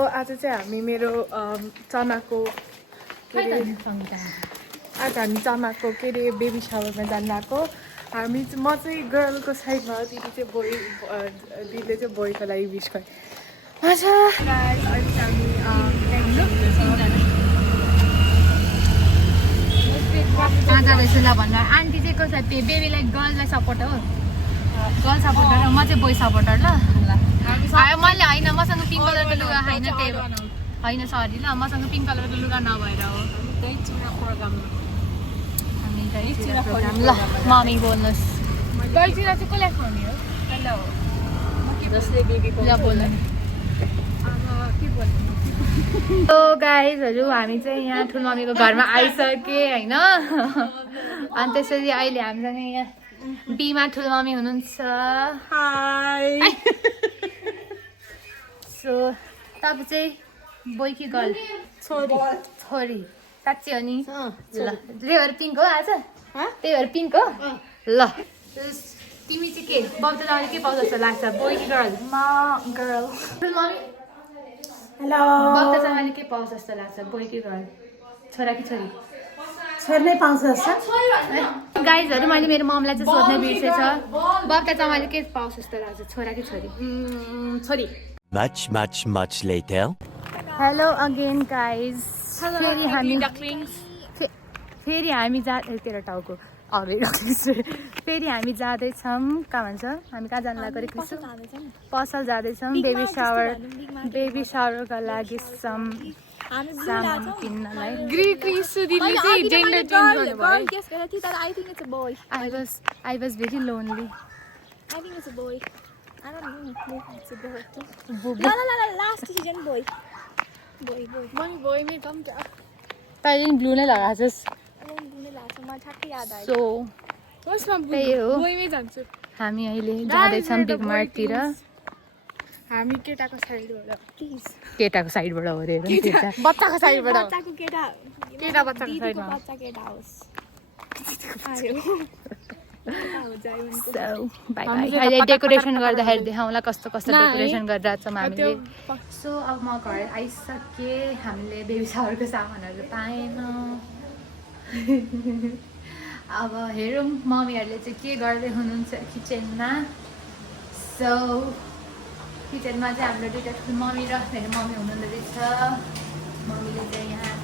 आज चाहिँ हामी मेरो चनाको आज हामी चनाको के अरे बेबी सावरमा जानुभएको हामी म चाहिँ गर्लको साइडमा दिदी चाहिँ बोयको लागि विस गरे अच्छा अहिले हामी भन्दा आन्टी चाहिँ कसै बेबीलाई गर्ललाई सपोर्ट हो गर्ल सपोर्टर म चाहिँ बोय सपोर्टर ल मैले होइन मसँग पिङ्क कलरको लुगा होइन त्यही होइन सरी ल मसँग पिङ्क कलरको लुगा नभएर हो ल मम्मी बोल्नुहोस् गल्तीलाई चाहिँ कसले खुवाउने हो ल जसले बेबीको ल बोल्नु सो गाइजहरू हामी चाहिँ यहाँ ठुलमम्मीको घरमा आइसके होइन अनि त्यसरी अहिले हामीसँग यहाँ बीमा ठुलमम्मी हुनुहुन्छ हाई सो तपाईँ चाहिँ बोय कि गर्ल छोरी साँच्ची हो नि ल त्यही भएर पिङ्क हो आज त्यही भएर पिङ्क हो ल तिमी चाहिँ के बब्दाले के पाउँछ जस्तो लाग्छ बोय कि गर्ल म गर्ल ठुलमम्मी हेलो बब्दाले के पाउँछ जस्तो लाग्छ बोय कि गर्ल छोरा कि छोरी छोरी पाउँछ जस्तो गाइजहरू मैले मेरो ममलाई चाहिँ सोध्न बिर्सेछ बब्दा चमाले के पाउँछ जस्तो लाग्छ छोरा कि छोरी छोरी Much later. Hello again guys फेरि हामी तेरो टाउको फेरि हामी जाँदैछौँ कहाँ भन्छ हामी कहाँ जानु लागि कृषि पसल जाँदैछौँ बेबी सावरको लागि सामान किन्नलाई I was very lonely. I think it's a boy. I don't know. It's a boy. Last decision, boy. Boy. Mommy boy may come to तैँले नि ब्लू नै लगाएको छस् सो त्यही हो बोयमै जान्छु हामी अहिले जाँदैछौँ बिग मार्टतिर हामी केटाको साइडबाट Please. केटाको साइडबाट हो रे बच्चाको साइडबाट बच्चाको केटा बच्चाको साइडमा बच्चा केटा होस् सो बाइ बाइ अहिले डेकोरेसन गर्दाखेरि देखाउँला कस्तो कस्तो डेकोरेसन गरिरहेको छौँ हामीले सो अब म घर आइसकेँ हामीले बेबी सावरको सामानहरू पाएन अब हेरौँ मम्मीहरूले चाहिँ के गर्दै हुनुहुन्छ किचनमा सो किचनमा चाहिँ हाम्रो दुइटा ठुलो मम्मी र मेरो मम्मी हुनुहुँदो रहेछ मम्मीले चाहिँ यहाँ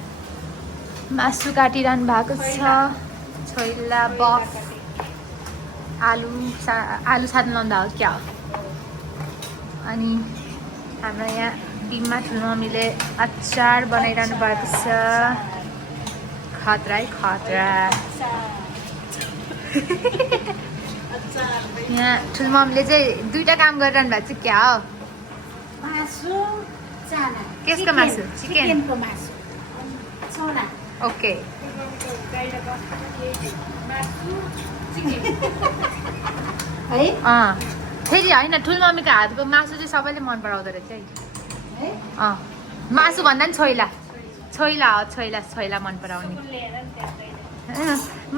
मासु काटिरहनु भएको छ छोइला बफ आलु साध्नु लाउँदा हो क्या अनि हाम्रो यहाँ डिममा ठुलो मम्मीले अचार बनाइरहनु भएको छ खतरा है खतरा यहाँ ठुलो मम्मीले चाहिँ दुईटा काम गरिरहनु भएको छ क्या हो केसको मासु चिकनको मासु ओके फेरि होइन ठुलो मम्मीको हातको मासु चाहिँ सबैले मन पराउँदो रहेछ है मासु भन्दा पनि छोइला मन पराउने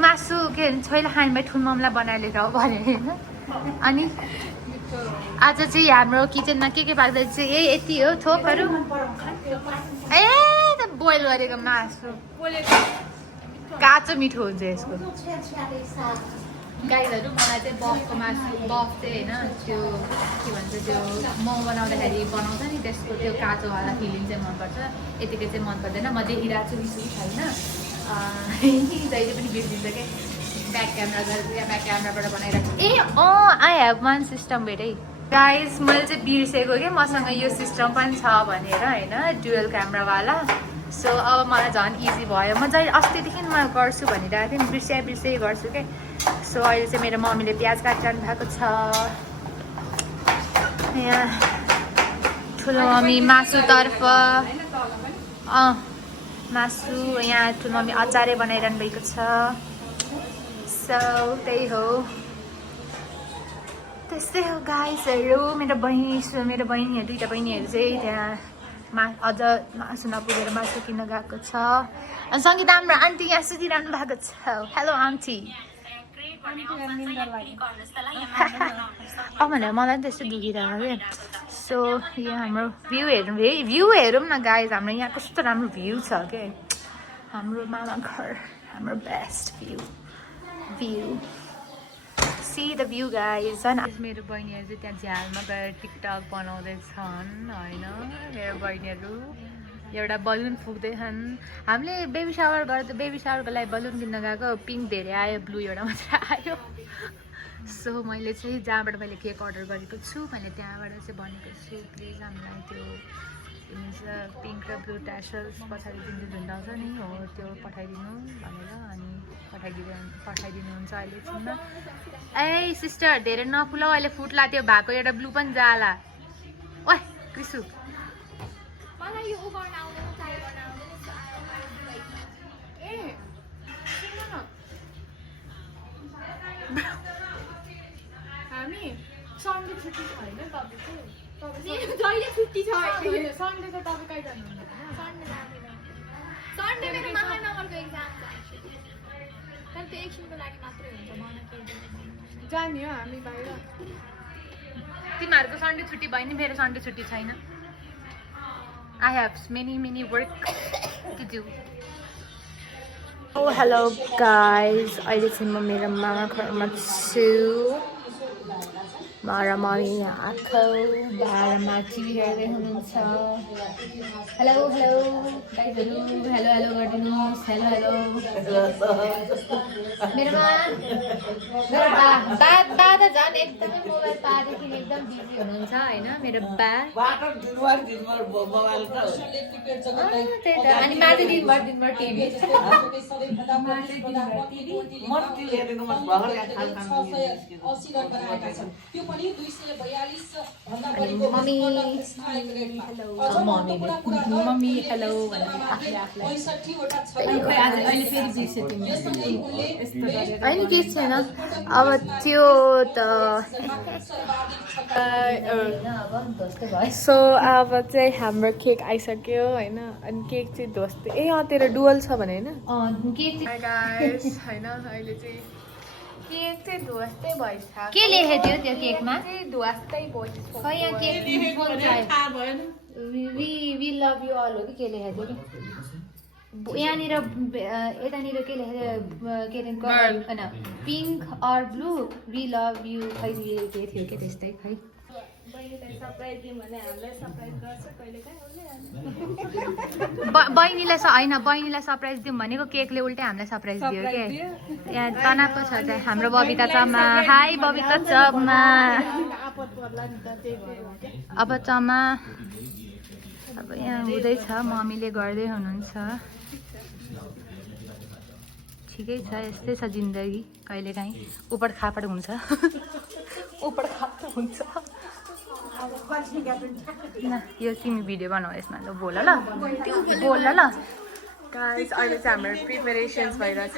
मासु के भन्छ छोइला खाने भए ठुलो मम्मीलाई बनाएर हो भने होइन अनि आज चाहिँ हाम्रो किचनमा के पाक्दैछ यही यति हो थोकहरू ए त बोइल गरेको मासु काँचो मिठो हुन्छ यसको गाईहरू मलाई चाहिँ बफको मासु बफ चाहिँ होइन त्यो के भन्छ त्यो मोमो बनाउँदाखेरि बनाउँछ नि त्यसको त्यो काँचोवाला फिलिङ चाहिँ मनपर्छ यतिकै चाहिँ मन पर्दैन म देखिरहेको छु रिस छैन जहिले पनि बिर्सिन्छ क्या ब्याक क्यामेराबाट बनाइरहेको ए आई हेभ वान सिस्टम भेटै गाइस मैले चाहिँ बिर्सेको कि मसँग यो सिस्टम पनि छ भनेर होइन डुअल क्यामेरावाला सो अब मलाई झन् इजी भयो म जहिले अस्तिदेखि म गर्छु भनिरहेको थिएँ बिर्सै गर्छु क्या सो अहिले चाहिँ मेरो मम्मीले प्याज काटिरहनु भएको छ यहाँ ठुलो मम्मी मासुतर्फ मासु यहाँ ठुलो मम्मी अचारै बनाइरहनु भएको छ सो त्यही हो त्यस्तै हो गाइसहरू मेरो बहिनीहरू दुईवटा बहिनीहरू चाहिँ त्यहाँ अझ मासु नपुगेर मासु किन्न गएको छ अनि सङ्गीता हाम्रो आन्टी यहाँ सुतिरहनु भएको छ हेलो आन्टी अब भनेर मलाई पनि त्यस्तो दुखिरहेको क्या सो यो हाम्रो भ्यू हेरौँ न गाइज हाम्रो यहाँ कस्तो राम्रो भ्यू छ के हाम्रो मामा घर हाम्रो best view see the view guys मेरो बहिनीहरू चाहिँ त्यहाँ झ्यालमा गएर टिकटक बनाउँदैछन् होइन मेरो बहिनीहरू एउटा बलुन फुक्दैछन् हामीले बेबी सावरको लागि बलुन किन्न गएको पिङ्क धेरै आयो ब्लू एउटा मात्र आयो सो मैले चाहिँ जहाँबाट मैले केक अर्डर गरेको छु मैले त्यहाँबाट चाहिँ भनेको छु प्लिज हामीलाई त्यो मिन्स पिङ्क र ब्लू ट्यासल्स पछाडि जुन चाहिँ झुन्डाउँछ नि हो त्यो पठाइदिनु भनेर अनि पठाइदिनुहुन्छ अहिले एकछिनमा ए सिस्टर धेरै नफुलाऊ अहिले फुट्ला त्यो भएको एउटा ब्लू पनि जाला ओइ क्रिसु मलाई यो उगाउन आउँदैन चाहि बनाउनु ए सुन न हामी सन्डे छुट्टी छैन तपाईको जहिले छुट्टी छ अहिले सन्डे त तपाईँ कहीँ जानुहुन्न सन्डे मेरो महानगरको एक्जाम छ तर त्यो एकछिनको लागि मात्रै हुन्छ मलाई केही जाने हो हामी बाहिर तिमीहरूको सन्डे छुट्टी भयो नि मेरो सन्डे छुट्टी छैन I have many work to do. Oh hello guys, अहिले चाहिँ म मेरो मामा घरमा छु मारा मामी आएको बाह्रमा टिभी हेर्दै हुनुहुन्छ हेलो गाइजहरू हेलो गरिदिनुहोस् हेलो मेरोमा मेरो बा त झन् एकदमै मोबाइल पादेखि एकदम बिजी हुनुहुन्छ होइन मेरो बा त्यही त अनि माथि दिनभर टिभी मम्मी हेलो होइन केही छैन अब त्यो त सो अब चाहिँ हाम्रो केक आइसक्यो होइन अनि केक चाहिँ ध्वस्तै ए तेरो डुअल छ भने होइन होइन अहिले चाहिँ केक चाहिँ ध्वस्तै भइसक्यो के लेखेको थियो त्यो केकमा ध्वस्तै भइसक्यो खै यहाँ cake we love you all हो कि के लेखेको थियो यहाँनिर यतानिर के लेखेको के अरे होइन pink or blue we love you खै के थियो के त्यस्तै खै बहिनीलाई सरप्राइज दिउँ भनेको केकले उल्टै हामीलाई सरप्राइज दियो क्या यहाँ तनाको छ चाहिँ हाम्रो बबिता चमा हाई बबिता चमा अब चमा अब यहाँ हुँदैछ मम्मीले गर्दै हुनुहुन्छ ठिकै छ यस्तै छ जिन्दगी कहिलेकाहीँ उपड खापड हुन्छ ल यो तिमी भिडियो बनाऊ यसमा ल बोल ल गाइस अहिले चाहिँ हाम्रो प्रिपेरेसन्स भइरहेछ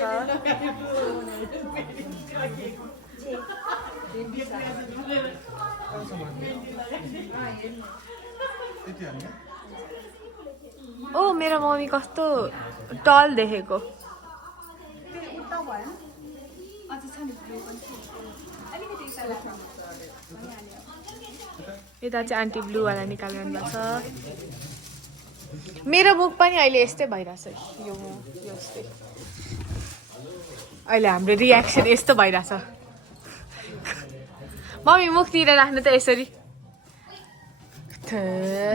ओ मेरो मम्मी कस्तो टल देखेको यता चाहिँ आन्टी ब्लूवाला निकालिरहनु भएको छ मेरो मुख पनि अहिले यस्तै भइरहेछ यो मुख यस्तै अहिले हाम्रो रियाक्सन यस्तो भइरहेछ मम्मी मुखतिर राख्नु त यसरी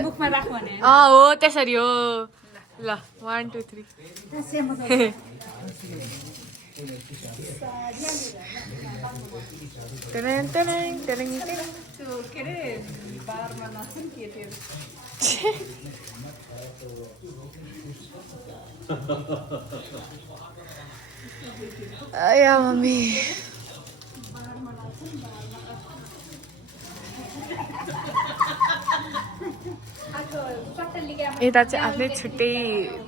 मुखमा राख भने हो त्यसरी हो ल 1 2 3 टेरेन टेरेन टेरेन के रे बारमा नछन् केटीहरु आया मम्मी यता चाहिँ आफ्नै छुट्टै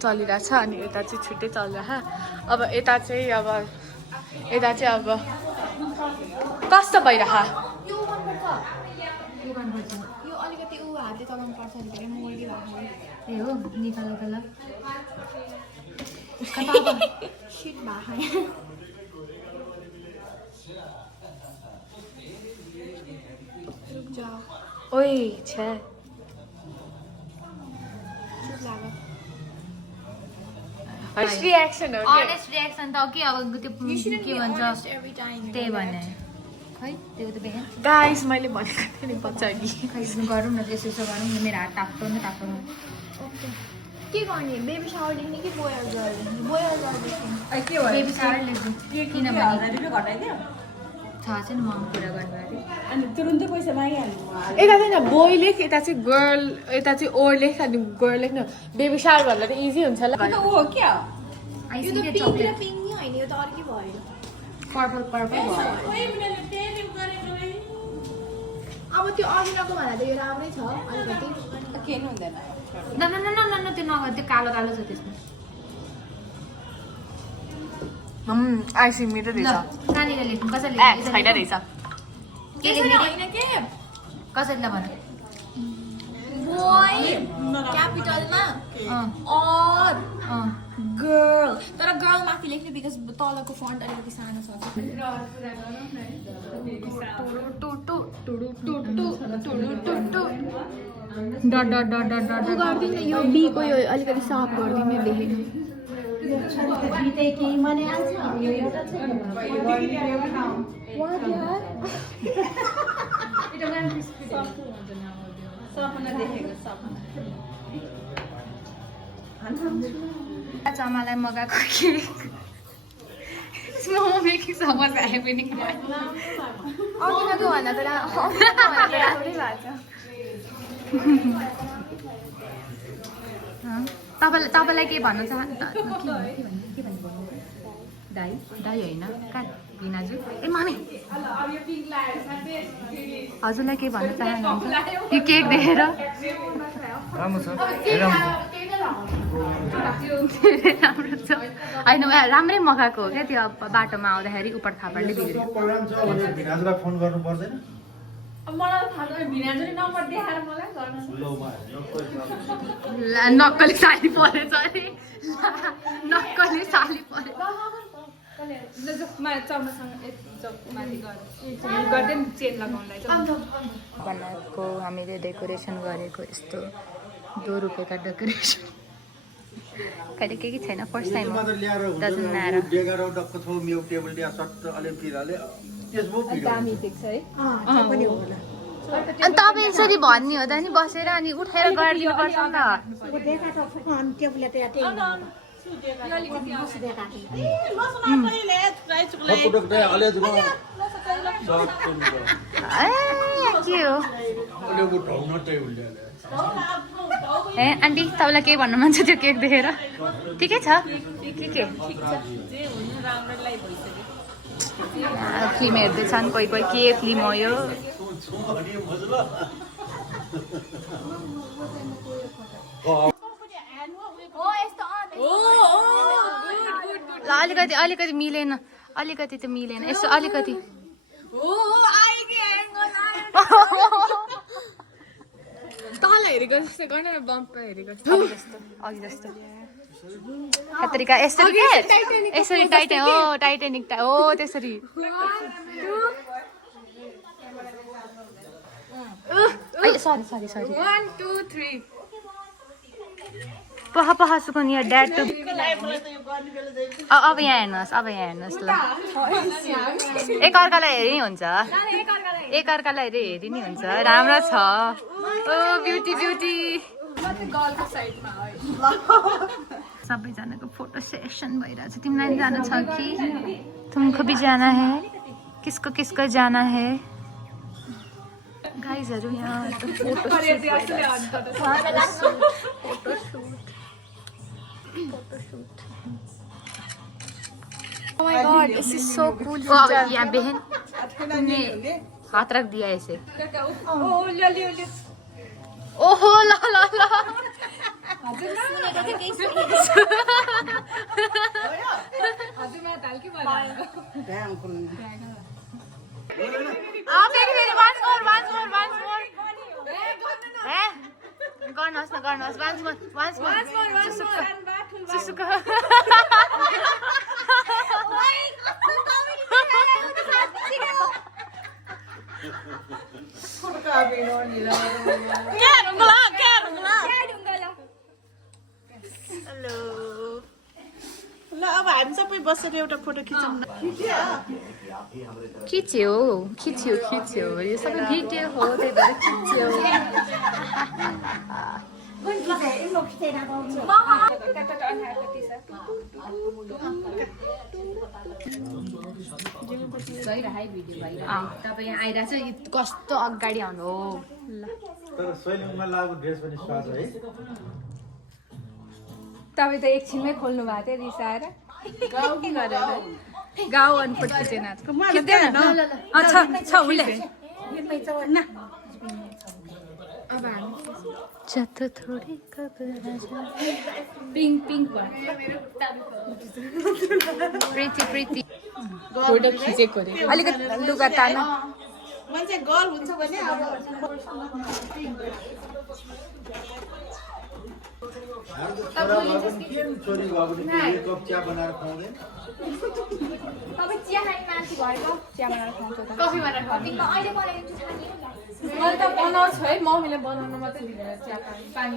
चलिरहेछ अनि यता चाहिँ छुट्टै चलिरहेछ अब यता चाहिँ अब कस्तो भइरह यो अलिकति उ हातले चलाउनु पर्छ नि धेरै मोडी भएको ए हो निकाल ल शिट भएको ओइ छे रियाक्सन हो के अनेस्ट रियाक्सन त के अब त्यो के भन्छ every time. त्यही भने खै त्यो त बेहेन गाइस मैले भनेको थिएँ नि बच्चा कि खै गरौँ न त्यसो गरौँ न मेरो हात तातो न तातो Okay. के गर्ने बेबी शावर लिने कि बोय और गर्ल लिने बोय और गर्ल लिने बेबी सारै लेख्छु किनभने थाहा छैन मम्मी कुरा गर्नु यता चाहिँ बोय लेख यता चाहिँ गर्ल यता चाहिँ ओर लेख अनि गर्ल लेख्नु बेबी शावर भन्दा त इजी हुन्छ होला यो त आइसिङ पिङ्क र चक्लेट पिङ्क नि होइन यो त अर्कै भयो पर्पल पर्पल भयो अब त्यो अघिल्लोको भन्दा त यो राम्रै छ अलिकति न न न न न त्यो नगर त्यो कालो कालो छ त्यसमा आइसिङ मिठो ल रहेछ कहाँनिर लेख्नु कसरी ए छैन रहेछ के लेख्ने होइन के कसरी ल भन बोय क्यापिटलमा और गर्ल तर गर्ल माथि लेख्नु बिकज तलको फन्ट अलिकति सानो छ dot dot dot dot dot गरिदिनु यो बीको यो अलिकति साफ गरिदिनु लेखेको चमालाई मगाएको केक मोमो मेकिङ समज आयो पनि अघिल्लोको भन्दा त राम्रै भएको छ तपाईँलाई के भन्न चाहन्छ दाई दाई होइन कहाँ भिनाजु ए मामी हजुरलाई के भन्न चाहनुहुन्छ यो केक देखेर राम्रो छ राम्रो छ होइन राम्रै मगाएको हो क्या त्यो अब बाटोमा आउँदाखेरि उपट खापडले बिग्रियो भिनाजुलाई फोन गर्नु पर्दैन नक्कली साली परेछ अरे नक्कली साली परेछ बनाएको हामीले डेकोरेसन गरेको यस्तो 2 रुपियाँका डेकोरेसन कहिले के छैन फर्स्ट टाइम हो डजन्ट म्याटर डक्क छौ मेउ टेबल ल्या सट्ट अलि पिराले त्यसको अनि तपाईँ यसरी भन्ने हो त नि बसेर अनि उठाएर गरिदिनु पर्छ नि त के हो ए आन्टी तपाईँलाई केही भन्नु मन छ त्यो केक देखेर ठिकै छ के फिल्म हेर्दैछन् कोही कोही के फिल्म हो यो ल अलिकति अलिकति मिलेन अलिकति त मिलेन यसो अलिकति तल हेरेको जस्तो गर्न बम्प हेरेको अघि जस्तो खतरीका यसरी के यसरी टाइटन हो टाइटेनिक हो त्यसरी सरी सरी सरी 1 2 3 पह पह सुकन यहाँ ड्याड टु अब यहाँ हेर्नुहोस् ल एकअर्कालाई हेरि हुन्छ एकअर्कालाई हेरि नि हुन्छ राम्रो छ ओ ब्युटी ब्युटी सबैजनाको फोटो सेसन भइरहेछ तिमीलाई पनि जानु छ कि तुमको भी जाना है किसको किसको जाना है गाइजहरू यहाँ photo Oh my god, this is so cool. यहाँ बहन तुमने हाथ रख दिया ऐसे ओहो ला ला ला गर्नुहोस् न गर्नुहोस् once more हामी सबै बसेर एउटा फोटो खिचौँ न खिच्यो यो सबै भिडियो हो त्यही भएर खिच्यो तपाईँ यहाँ आइरहेको छ कस्तो अगाडि आउनु हो तर सैलुङमा लागु ड्रेस पनि स्वाद है तपाईँ त एकछिनमै खोल्नु भएको थियो रिसाएर गाउँ अनपट खिचेन छ उसले जत थोरै पिङ्क प्रीति फोटो खिचेको रे अलिकति लुगा तान मान्छे गर्ल हुन्छ भने अब छोरी भएको एक कप चिया बनाएर खुवाउँदैन तपाईँ चिया खाने मान्छे भएको चिया बनाएर खुवाउँछ त कफी बनाएर अहिले बनाइदिन्छु खाने मैले त बनाउँछु है मम्मीले बनाउनु मात्रै दिँदैन चिया पानी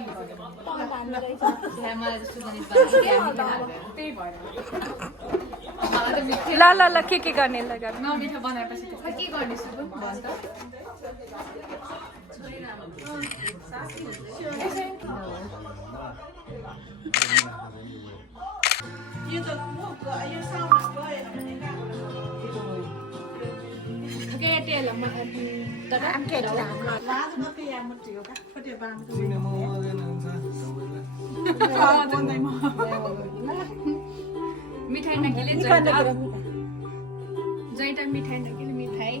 मलाई जस्तो त्यही भएर ल के गर्ने ल नमिठो बनाएपछि के गर्ने सुरु भन्छ यो त यो साउन्ड गयो भने मिठाई नकिले जैटा मिठाई नकिले मिठाई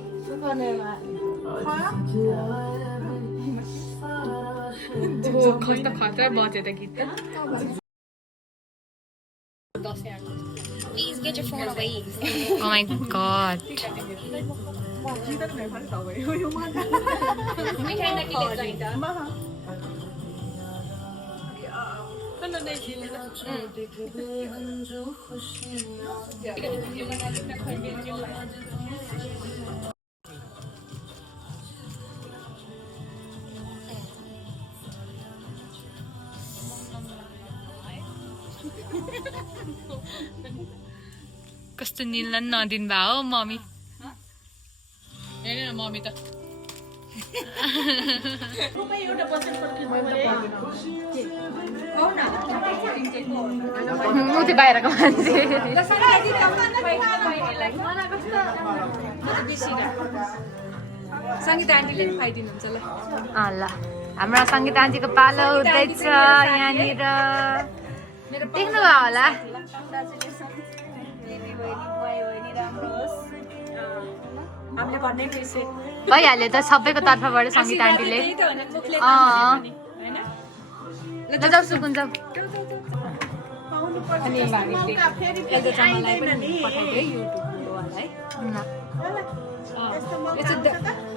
कस्तो खतरा बज्यो त गीत Please get your phone away. Oh my god. मिठाई नकिले जैटा कस्तो निल्न नदिनु भयो हो मम्मी हेरेन मम्मी त एउटा बसेर पर्खिनु उति बाहिरको मान्छे सङ्गीता आन्टीले पनि खुवाइदिनुहुन्छ ल ल हाम्रो सङ्गीता आन्टीको पालो हुँदैछ यहाँनिर देख्नुभयो होला भइहाल्यो त सबैको तर्फबाट सङ्गीता आन्टीले ल जाऊ सुकुन जाऊ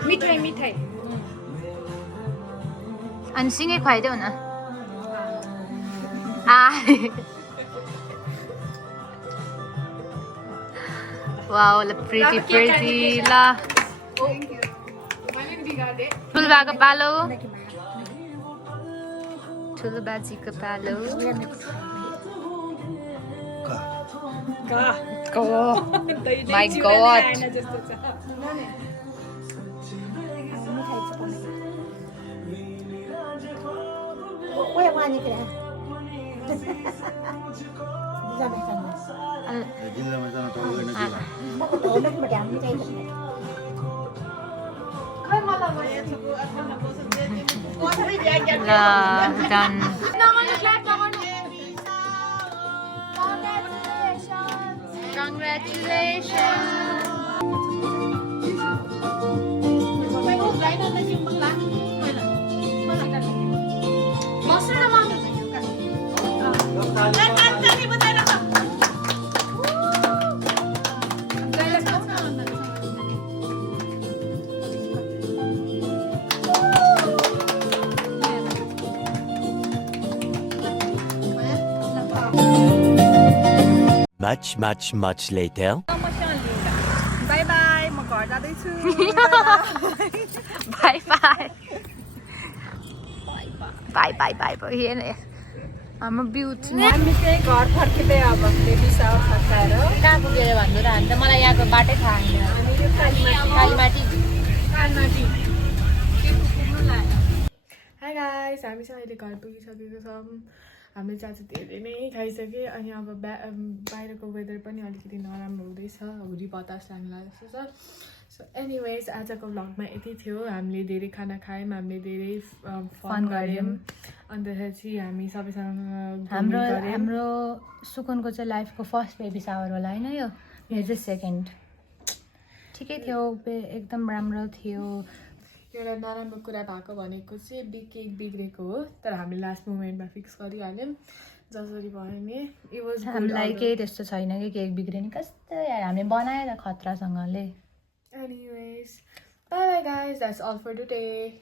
मिठाई मिठाई अनि सिँगै खुवाइदेऊ न वाउ ल प्रिटी ल ठुलो बाको पालो ठुलो बाजीको पालो माई गॉड जिल्लामा जान टाउको होइन done. Congratulations. Much later. Bye bye, म घर जाँदैछु. Bye bye. Bye bye bye bye. Here. हाम्रो बिउट हामी चाहिँ घर फर्किँदै अब बेबी सावर सकाएर कहाँ पुगेर भन्नु र हामी त मलाई यहाँको बाटै थाहा छैन हामीले कालीमाटी हाई गाइस हामी चाहिँ अहिले घर पुगिसकेको छौँ हामीले चाहिँ आज धेरै नै खाइसकेँ अनि अब बाहिरको वेदर पनि अलिकति नराम्रो हुँदैछ हुरी बतास लाग्नु लागेको छ सो एनिवेज आजको भ्लगमा यति थियो हामीले धेरै खाना खायौँ हामीले धेरै फन गऱ्यौँ अन्तखेरि चाहिँ हामी सबैसँग हाम्रो सुकुनको चाहिँ लाइफको फर्स्ट बेबी सावर होला होइन यो मेरो चाहिँ सेकेन्ड ठिकै थियो एकदम राम्रो थियो एउटा नराम्रो कुरा भएको भनेको चाहिँ केक बिग्रेको हो तर हामीले लास्ट मोमेन्टमा फिक्स गरिहाल्यौँ जसरी भयो नि इट वाज हामीलाई केही त्यस्तो छैन कि केक बिग्रिने कस्तो यार हामीले बनाएर खतरासँगले Anyways, bye guys. That's all for today.